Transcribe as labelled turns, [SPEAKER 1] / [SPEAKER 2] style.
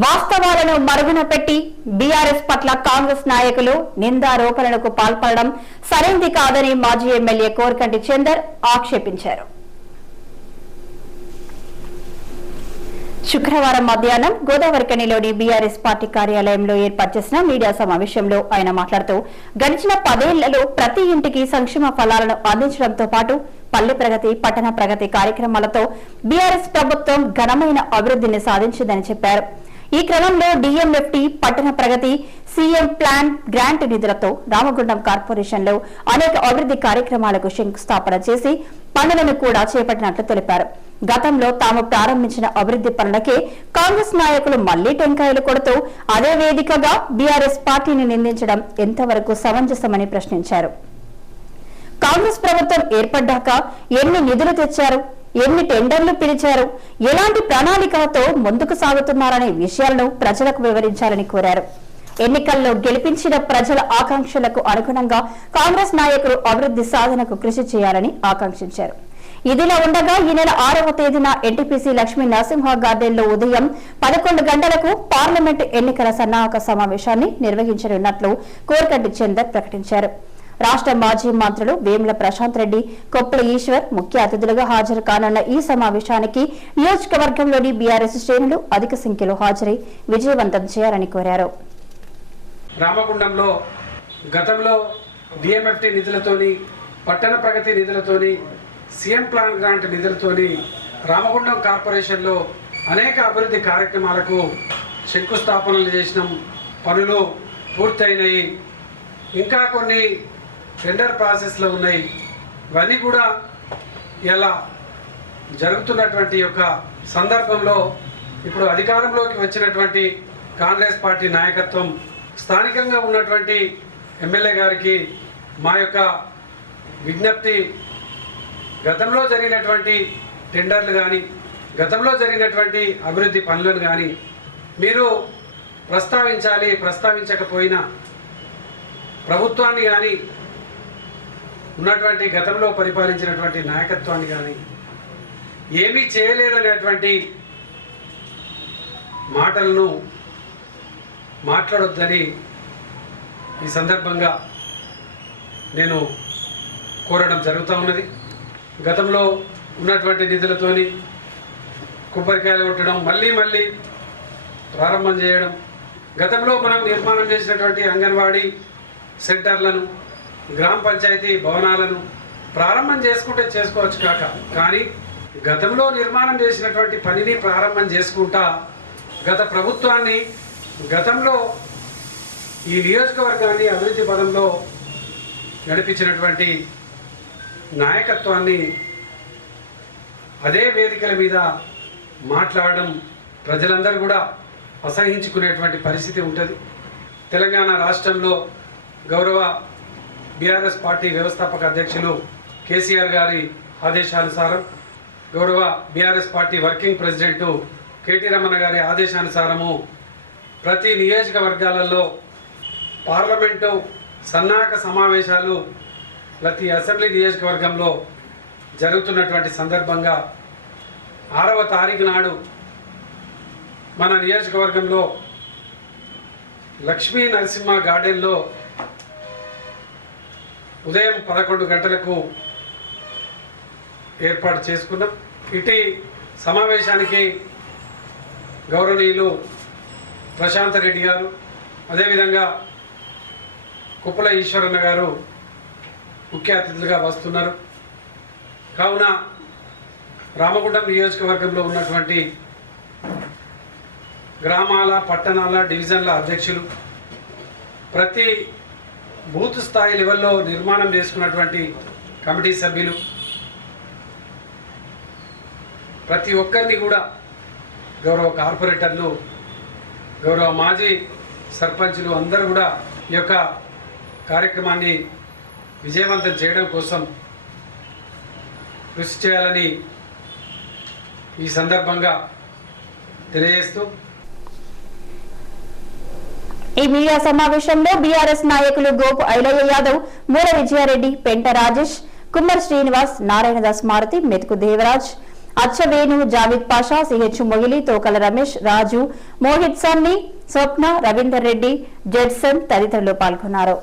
[SPEAKER 1] వాస్తవాలను మరుగున పెట్టి బీఆర్ఎస్ పట్ల కాంగ్రెస్ నాయకులు నిందారోపణలకు పాల్పడడం సరైంది కాదని మాజీ ఎమ్మెల్యే కోరకంటి చందర్ ఆక్షేపించారు. శుక్రవారం మధ్యాహ్నం గోదావరికనిలోని బీఆర్ఎస్ పార్టీ కార్యాలయంలో ఏర్పాటు చేసిన మీడియా సమావేశంలో ఆయన మాట్లాడుతూ గడిచిన పదేళ్ళలో ప్రతి ఇంటికి సంక్షేమ ఫలాలను అందించడంతో పాటు పల్లె ప్రగతి పట్టణ ప్రగతి కార్యక్రమాలతో బీఆర్ఎస్ ప్రభుత్వం ఘనమైన అభివృద్ధిని సాధించిందని చెప్పారు. ఈ క్రమంలో డిఎంఎఫ్టి పట్టణ ప్రగతి సీఎం ప్లాన్ గ్రాంట్ నిధులతో రామగుండం కార్పొరేషన్లో అనేక అభివృద్ధి కార్యక్రమాలకు శంకుస్థాపన చేసి పనులను కూడా చేపట్టినట్లు తెలిపారు. గతంలో తాము ప్రారంభించిన అభివృద్ధి పనులకే కాంగ్రెస్ నాయకులు మళ్ళీ టెంకాయలు కొడుతూ అదే వేదికగా బీఆర్ఎస్ పార్టీని నిందించడం ఎంతవరకు సమంజసమని ప్రశ్నించారు. కాంగ్రెస్ ప్రభుత్వం ఏర్పడ్డాక ఎన్ని నిధులు తెచ్చారు? ఎన్ని టెండర్లు పిలిచారు? ఎలాంటి ప్రణాళికలతో ముందుకు సాగుతున్నారనే విషయాలను ప్రజలకు వివరించాలని కోరారు. ఎన్నికల్లో గెలిపించిన ప్రజల ఆకాంక్షలకు అనుగుణంగా కాంగ్రెస్ నాయకులు అభివృద్ధి సాధనకు కృషి చేయాలని ఆకాంక్షించారు. ఇదిలా ఉండగా ఈ నెల ఆరవ తేదీన ఎన్టీపీసీ లక్ష్మీ నరసింహ గార్డెన్లో ఉదయం పదకొండు గంటలకు పార్లమెంటు ఎన్నికల సన్నాహక సమావేశాన్ని నిర్వహించనున్నట్లు కోరకంటి చందర్ ప్రకటించారు. రాష్ట్ర మాజీ మంత్రులు వేముల ప్రశాంత్ రెడ్డి కొప్పుల ఈశ్వర్ ముఖ్య అతిథులుగా హాజరు కానున్న ఈ సమావేశానికి నియోజకవర్గంలోని బీఆర్ఎస్ శ్రేణులు అధిక సంఖ్యలో హాజరై విజయవంతం చేయాలని కోరారు.
[SPEAKER 2] రామగుండంలో గతంలో డిఎంఎఫ్టీ నిధులతోని పట్టణ ప్రగతి నిధులతోని సీఎం ప్లాన్ గ్రాంట్ నిధులతోని రామగుండం కార్పొరేషన్లో అనేక అభివృద్ధి కార్యక్రమాలకు శంకుస్థాపనలు చేసిన పనులు పూర్తయినాయి. ఇంకా కొన్ని టెండర్ ప్రాసెస్లో ఉన్నాయి. ఇవన్నీ కూడా ఇలా జరుగుతున్నటువంటి యొక్క సందర్భంలో ఇప్పుడు అధికారంలోకి వచ్చినటువంటి కాంగ్రెస్ పార్టీ నాయకత్వం స్థానికంగా ఉన్నటువంటి ఎమ్మెల్యే గారికి మా యొక్క విజ్ఞప్తి గతంలో జరిగినటువంటి టెండర్లు కానీ గతంలో జరిగినటువంటి అభివృద్ధి పనులను కానీ మీరు ప్రస్తావించాలి ప్రస్తావించకపోయినా ప్రభుత్వాన్ని కానీ ఉన్నటువంటి గతంలో పరిపాలించినటువంటి నాయకత్వాన్ని కానీ ఏమీ చేయలేదనేటువంటి మాటలను మాట్లాడొద్దని ఈ సందర్భంగా నేను కోరడం జరుగుతూ ఉన్నది. గతంలో ఉన్నటువంటి నిధులతోని కొబ్బరికాయలు కొట్టడం మళ్ళీ మళ్ళీ ప్రారంభం చేయడం గతంలో మనం నిర్మాణం చేసినటువంటి అంగన్వాడీ సెంటర్లను గ్రామ పంచాయతీ భవనాలను ప్రారంభం చేసుకుంటే చేసుకోవచ్చు కాక కానీ గతంలో నిర్మాణం చేసినటువంటి పనిని ప్రారంభం చేసుకుంటా గత ప్రభుత్వాన్ని గతంలో ఈ నియోజకవర్గాన్ని అభివృద్ధి పదంలో నడిపించినటువంటి నాయకత్వాన్ని అదే వేదికల మీద మాట్లాడడం ప్రజలందరూ కూడా అసహించుకునేటువంటి పరిస్థితి ఉంటుంది. తెలంగాణ రాష్ట్రంలో గౌరవ బీఆర్ఎస్ పార్టీ వ్యవస్థాపక అధ్యక్షులు కేసీఆర్ గారి ఆదేశానుసారం గౌరవ BRS party working president KT Ramana గారి ఆదేశానుసారము ప్రతి నియోజకవర్గాలలో పార్లమెంటు సన్నాహక సమావేశాలు ప్రతి అసెంబ్లీ నియోజకవర్గంలో జరుగుతున్నటువంటి సందర్భంగా ఆరవ తారీఖు నాడు మన నియోజకవర్గంలో లక్ష్మీ నరసింహ గార్డెన్లో ఉదయం పదకొండు గంటలకు ఏర్పాటు చేసుకున్నాం. ఇటీ సమావేశానికి గౌరవనీయులు ప్రశాంత్ రెడ్డి గారు అదేవిధంగా కుప్పల ఈశ్వరన్న గారు ముఖ్య అతిథులుగా వస్తున్నారు. కావున రామగుండం నియోజకవర్గంలో ఉన్నటువంటి గ్రామాల పట్టణాల డివిజన్ల అధ్యక్షులు ప్రతి బూత్ స్థాయి లెవెల్లో నిర్మాణం చేసుకున్నటువంటి కమిటీ సభ్యులు. ప్రతి ఒక్కరిని కూడా గౌరవ కార్పొరేటర్లు గౌరవ మాజీ సర్పంచులు అందరూ కూడా ఈ యొక్క కార్యక్రమాన్ని విజయవంతం చేయడం కోసం కృషి చేయాలని ఈ సందర్భంగా తెలియజేస్తూ
[SPEAKER 1] ఈ మీడియా సమావేశంలో బీఆర్ఎస్ నాయకులు గోపు ఐలయ్య యాదవ్ మూల విజయారెడ్డి పెంట రాజేష్ కుమ్మర్ శ్రీనివాస్ నారాయణదాస్ మారుతి మెతుకు దేవరాజ్ అచ్చవేణు జావిద్ పాషా సిహెచ్ మొగిలి తోకల రమేష్ రాజు మోహిత్ సన్ని స్వప్న రవీందర్ రెడ్డి జెడ్సన్ తదితరులు పాల్గొన్నారు.